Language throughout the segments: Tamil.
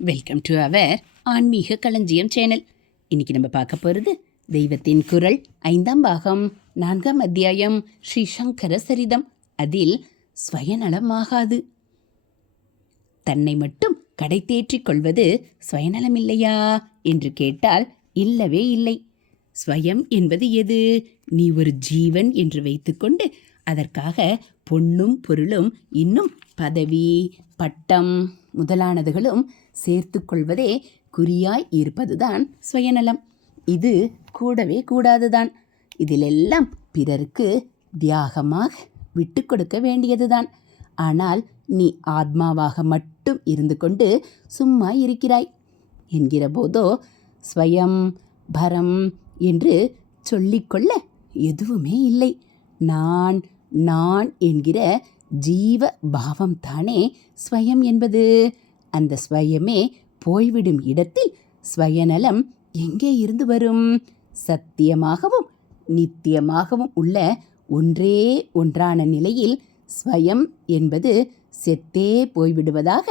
வெல்கம் டு அவர் ஆன்மீக களஞ்சியம் சேனல் இன்னைக்கு நம்ம பார்க்க போகிறது தெய்வத்தின் குரல் ஐந்தாம் பாகம் நான்காம் அத்தியாயம் ஸ்ரீ சங்கர சரிதம். அதில் ஸ்வயநலமாகாது. தன்னை மட்டும் கடை தேற்றிக் கொள்வது ஸ்வயநலமில்லையா என்று கேட்டால் இல்லவே இல்லை. ஸ்வயம் என்பது எது? நீ ஒரு ஜீவன் என்று வைத்துக்கொண்டு அதற்காக பொன்னும் பொருளும் இன்னும் பதவி பட்டம் முதலானதுகளும் சேர்த்து கொள்வதே குறியாய் இருப்பதுதான் சுயநலம். இது கூடவே கூடாதுதான். இதிலெல்லாம் பிறருக்கு தியாகமாக விட்டு கொடுக்க வேண்டியதுதான். ஆனால் நீ ஆத்மாவாக மட்டும் இருந்து கொண்டு சும்மா இருக்கிறாய் என்கிற போதோ ஸ்வயம் பரம் என்று சொல்லிக்கொள்ள எதுவுமே இல்லை. நான் நான் என்கிற ஜீவ பாவம் தானே ஸ்வயம் என்பது? அந்த ஸ்வயமே போய்விடும் இடத்தில் ஸ்வயநலம் எங்கே இருந்து வரும்? சத்தியமாகவும் நித்தியமாகவும் உள்ள ஒன்றே ஒன்றான நிலையில் ஸ்வயம் என்பது செத்தே போய்விடுவதாக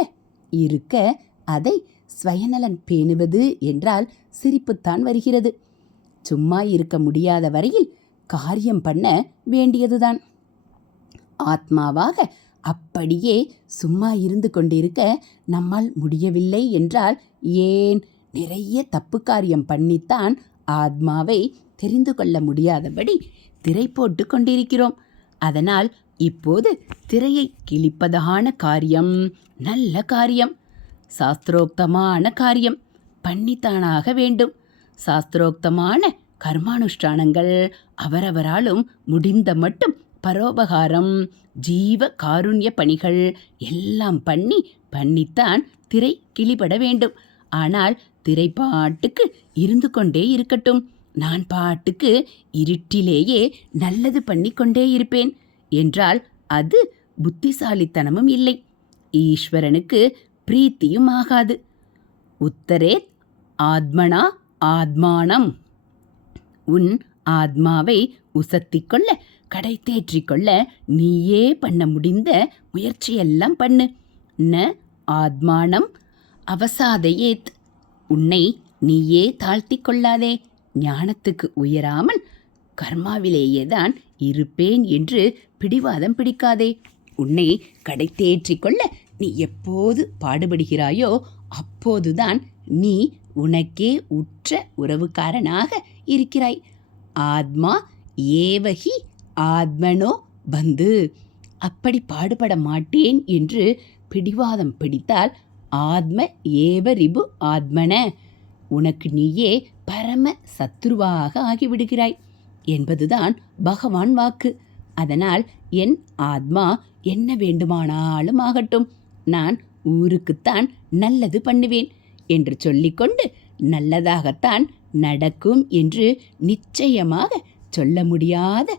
இருக்க அதை ஸ்வயநலன் பேணுவது என்றால் சிரிப்புத்தான் வருகிறது. சும்மா இருக்க முடியாத வரையில் காரியம் பண்ண வேண்டியதுதான். ஆத்மாவாக அப்படியே சும்மா இருந்து கொண்டிருக்க நம்மால் முடியவில்லை என்றால் ஏன்? நிறைய தப்பு காரியம் பண்ணித்தான் ஆத்மாவை தெரிந்து கொள்ள முடியாதபடி திரை போட்டு கொண்டிருக்கிறோம். அதனால் இப்போது திரையை கிழிப்பதான காரியம் நல்ல காரியம் சாஸ்திரோக்தமான காரியம் பண்ணித்தானாக வேண்டும். சாஸ்திரோக்தமான கர்மானுஷ்டானங்கள் அவரவராலும் முடிந்த மட்டும் பரோபகாரம் ஜீவ காருண்ய பணிகள் எல்லாம் பண்ணி பண்ணித்தான் திரை கிளிபட வேண்டும். ஆனால் திரை பாட்டுக்கு இருந்து கொண்டே இருக்கட்டும். நான் பாட்டுக்கு இருட்டிலேயே நல்லது பண்ணி கொண்டே இருப்பேன். என்றால் அது புத்திசாலித்தனமும் இல்லை. ஈஸ்வரனுக்கு பிரீத்தியும் ஆகாது. உத்தரே ஆத்மனா ஆத்மானம். உன் ஆத்மாவை உசத்திக் கொள்ள கடை தேற்றிக்கொள்ள நீயே பண்ண முடிந்த முயற்சியெல்லாம் பண்ணு. ந ஆத்மானம் அவசாதையேத். உன்னை நீயே தாழ்த்தி கொள்ளாதே. ஞானத்துக்கு உயராமல் கர்மாவிலேயே தான் இருப்பேன் என்று பிடிவாதம் பிடிக்காதே. உன்னை கடை தேற்றிக்கொள்ள நீ எப்போது பாடுபடுகிறாயோ அப்போதுதான் நீ உனக்கே உற்ற உறவுக்காரனாக இருக்கிறாய். ஆத்மா ஏவகி ஆத்மனோ பந்து. அப்படி பாடுபட மாட்டேன் என்று பிடிவாதம் பிடித்தால் ஆத்ம ஏவ ரிபு ஆத்மன. உனக்கு நீயே பரம சத்துருவாக ஆகிவிடுகிறாய் என்பதுதான் பகவான் வாக்கு. அதனால் என் ஆத்மா என்ன வேண்டுமானாலும் ஆகட்டும். நான் ஊருக்குத்தான் நல்லது பண்ணுவேன் என்று சொல்லிக்கொண்டு நல்லதாகத்தான் நடக்கும் என்று நிச்சயமாக சொல்ல முடியாத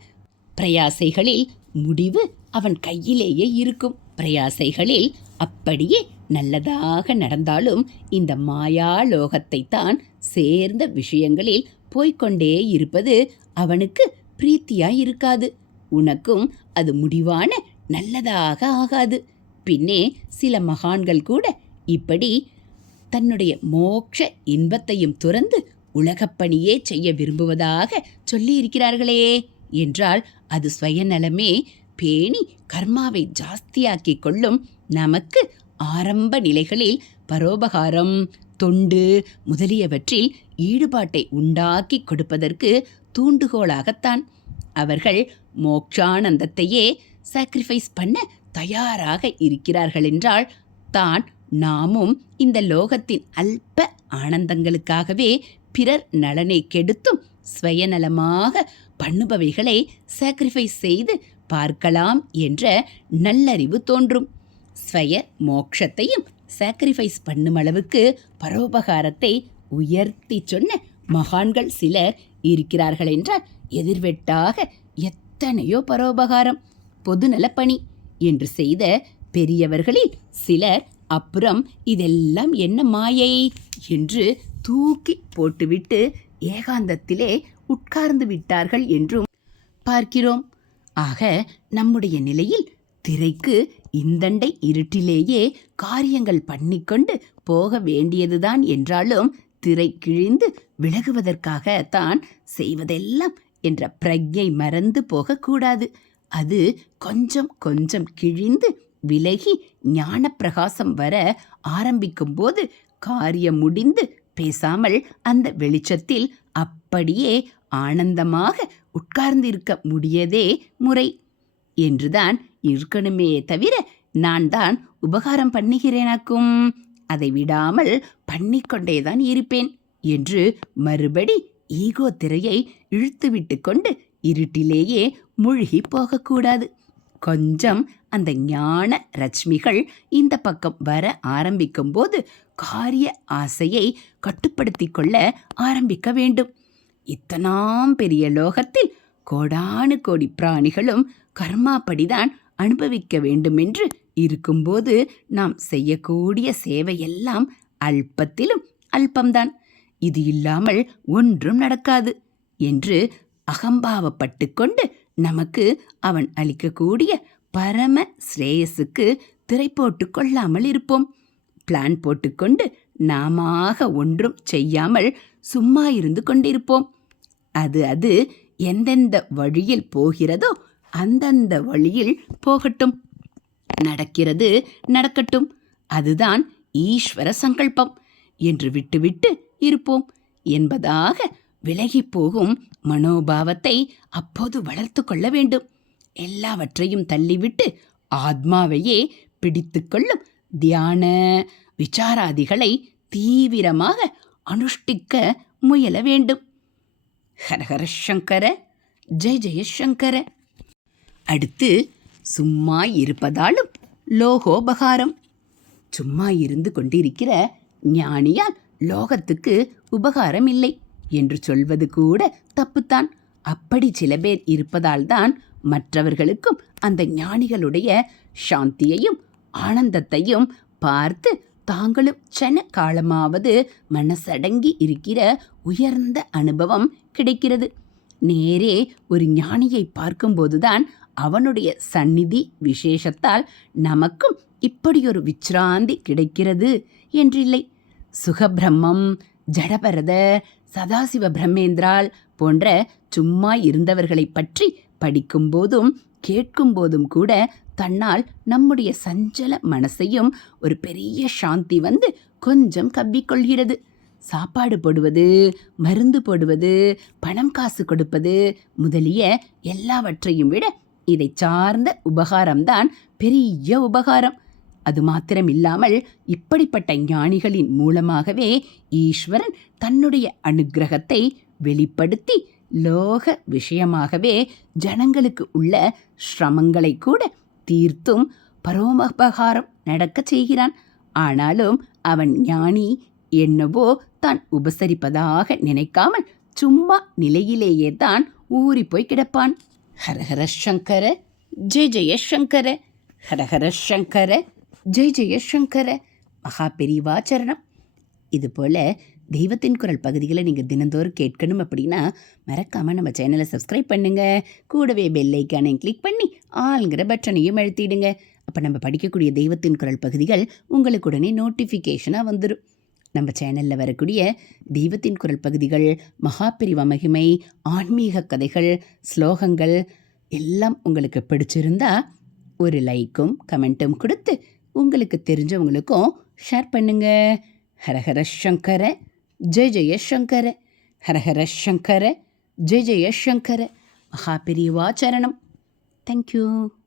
பிரயாசைகளில் முடிவு அவன் கையிலேயே இருக்கும். பிரயாசைகளில் அப்படியே நல்லதாக நடந்தாலும் இந்த மாயாலோகத்தை தான் சேர்ந்த விஷயங்களில் போய்கொண்டே இருப்பது அவனுக்கு பிரீத்தியாய் இருக்காது உனக்கும் அது முடிவான நல்லதாக ஆகாது. பின்னே சில மகான்கள் கூட இப்படி தன்னுடைய மோட்ச இன்பத்தையும் துறந்து உலகப்பணியே செய்ய விரும்புவதாக சொல்லியிருக்கிறார்களே. என்றால் அது சுயநலமே. பேணி கர்மாவை ஜாஸ்தியாக்கி கொள்ளும் நமக்கு ஆரம்ப நிலைகளில் பரோபகாரம் தொண்டு முதலியவற்றில் ஈடுபாட்டை உண்டாக்கி கொடுப்பதற்கு தூண்டுகோலாகத்தான். அவர்கள் மோக்ஷானந்தத்தையே சாக்ரிஃபைஸ் பண்ண தயாராக இருக்கிறார்கள் என்றால் தான் நாமும் இந்த லோகத்தின் அல்ப ஆனந்தங்களுக்காகவே பிறர் நலனை கெடுத்தும் ஸ்வயநலமாக பண்ணுபவைகளை சாக்ரிஃபைஸ் செய்து பார்க்கலாம் என்ற நல்லறிவு தோன்றும். ஸ்வய மோக்ஷத்தையும் சாக்ரிஃபைஸ் பண்ணும் அளவுக்கு பரோபகாரத்தை உயர்த்தி சொன்ன மகான்கள் சிலர் இருக்கிறார்கள் என்றால் எதிர்வெட்டாக எத்தனையோ பரோபகாரம் பொதுநலப்பணி என்று செய்த பெரியவர்களில் சிலர் அப்புறம் இதெல்லாம் என்ன மாயை? என்று தூக்கி போட்டுவிட்டு ஏகாந்தத்திலே உட்கார்ந்து விட்டார்கள் என்றும் பார்க்கிறோம். ஆக நம்முடைய நிலையில் திரைக்கு இந்தண்டை இருட்டிலேயே காரியங்கள் பண்ணிக்கொண்டு போக வேண்டியதுதான் என்றாலும் திரை கிழிந்து விலகுவதற்காக தான் செய்வதெல்லாம் என்ற பிரஜை மறந்து போகக்கூடாது. அது கொஞ்சம் கொஞ்சம் கிழிந்து விலகி ஞானப்பிரகாசம் வர ஆரம்பிக்கும் போது காரியம் முடிந்து பேசாமல் அந்த வெளிச்சத்தில் அப்படியே ஆனந்தமாக உட்கார்ந்திருக்க முடியதே முறை. என்றுதான் இருக்கணுமே தவிர நான் தான் உபகாரம் பண்ணுகிறேனாக்கும். அதை விடாமல் பண்ணிக்கொண்டேதான் இருப்பேன் என்று மறுபடி ஈகோ திரையை இழுத்துவிட்டு கொண்டு இருட்டிலேயே மூழ்கி போகக்கூடாது. கொஞ்சம் அந்த ஞான ரஷ்மிகள் இந்த பக்கம் வர ஆரம்பிக்கும் போது காரிய ஆசையை கட்டுப்படுத்திக் கொள்ள ஆரம்பிக்க வேண்டும். இத்தனாம் பெரிய லோகத்தில் கோடானு கோடி பிராணிகளும் கர்மாப்படிதான் அனுபவிக்க வேண்டுமென்று இருக்கும்போது நாம் செய்யக்கூடிய சேவையெல்லாம் அல்பத்திலும் அல்பம்தான். இது இல்லாமல் ஒன்றும் நடக்காது என்று அகம்பாவப்பட்டு கொண்டு நமக்கு அவன் அளிக்கக்கூடிய பரம ஸ்ரேயஸுக்கு திரை போட்டு கொள்ளாமல் இருப்போம். பிளான் போட்டுக்கொண்டு நாமாக ஒன்றும் செய்யாமல் சும்மா இருந்து கொண்டிருப்போம். அது அது எந்தெந்த வழியில் போகிறதோ அந்தந்த வழியில் போகட்டும். நடக்கிறது நடக்கட்டும். அதுதான் ஈஸ்வர சங்கல்பம். என்று விட்டுவிட்டு இருப்போம். என்பதாக விலகிப் போகும் மனோபாவத்தை அப்போது வளர்த்து கொள்ள வேண்டும். எல்லாவற்றையும் தள்ளிவிட்டு ஆத்மாவையே பிடித்து கொள்ளும் தியான விசாராதிகளை தீவிரமாக அனுஷ்டிக்க முயல வேண்டும். ஹரஹர சங்கர ஜெய ஜெயசங்கர. அடுத்து சும்மா இருப்பதாலும் லோகோபகாரம். சும்மா இருந்து கொண்டிருக்கிற ஞானியால் லோகத்துக்கு உபகாரம் இல்லை என்று சொல்வது கூட தப்புத்தான். அப்படி சில பேர் இருப்பதால்தான் மற்றவர்களுக்கும் அந்த ஞானிகளுடைய சாந்தியையும் ஆனந்தத்தையும் பார்த்து தாங்களும் சென காலமாவது மனசடங்கி இருக்கிற உயர்ந்த அனுபவம் கிடைக்கிறது. நேரே ஒரு ஞானியை பார்க்கும்போதுதான் அவனுடைய சந்நிதி விசேஷத்தால் நமக்கும் இப்படியொரு விச்ராந்தி கிடைக்கிறது என்றில்லை. சுகபிரம்மம் ஜடபரத சதாசிவ பிரம்மேந்திரால் போன்ற சும்மா இருந்தவர்களைப் பற்றி படிக்கும்போதும் கேட்கும்போதும் கூட தன்னால் நம்முடைய சஞ்சல மனசையும் ஒரு பெரிய சாந்தி வந்து கொஞ்சம் கவ்விக்கொள்கிறது. சாப்பாடு போடுவது மருந்து போடுவது பணம் காசு கொடுப்பது முதலிய எல்லாவற்றையும் விட இதை சார்ந்த உபகாரம்தான் பெரிய உபகாரம். அது மாத்திரம் இல்லாமல் இப்படிப்பட்ட ஞானிகளின் மூலமாகவே ஈஸ்வரன் தன்னுடைய அனுக்கிரகத்தை வெளிப்படுத்தி லோக விஷயமாகவே ஜனங்களுக்கு உள்ள சிரமங்களை கூட தீர்த்தும் பரோமபகாரம் நடக்கச் செய்கிறான். ஆனாலும் அவன் ஞானி என்னவோ தான் உபசரிப்பதாக நினைக்காமல் சும்மா நிலையிலேயே தான் ஊறி போய் கிடப்பான் ஹரஹர சங்கர ஜெய ஜெயசங்கர ஹரஹர சங்கர ஜெய் ஜெயசங்கர மகா பெரிவாச்சரணம் இதுபோல் தெய்வத்தின் குரல் பகுதிகளை நீங்கள் தினந்தோறும் கேட்கணும் அப்படின்னா மறக்காமல் நம்ம சேனலை சப்ஸ்கிரைப் பண்ணுங்கள் கூடவே பெல் ஐக்கானையும் கிளிக் பண்ணி ஆளுங்கிற பட்டனையும் அழுத்திடுங்க. அப்போ நம்ம படிக்கக்கூடிய தெய்வத்தின் குரல் பகுதிகள் உங்களுக்கு உடனே நோட்டிஃபிகேஷனாக வந்துடும் நம்ம சேனலில் வரக்கூடிய தெய்வத்தின் குரல் பகுதிகள் மகாபிரிவ மகிமை ஆன்மீக கதைகள் ஸ்லோகங்கள் எல்லாம் உங்களுக்கு பிடிச்சிருந்தா ஒரு லைக்கும் கமெண்ட்டும் கொடுத்து உங்களுக்கு தெரிஞ்சவங்களுக்கும் ஷேர் பண்ணுங்க. ஹரஹர சங்கர ஜெய ஜெய சங்கர. ஹரஹர சங்கர ஜெய ஜெய சங்கர. Thank you.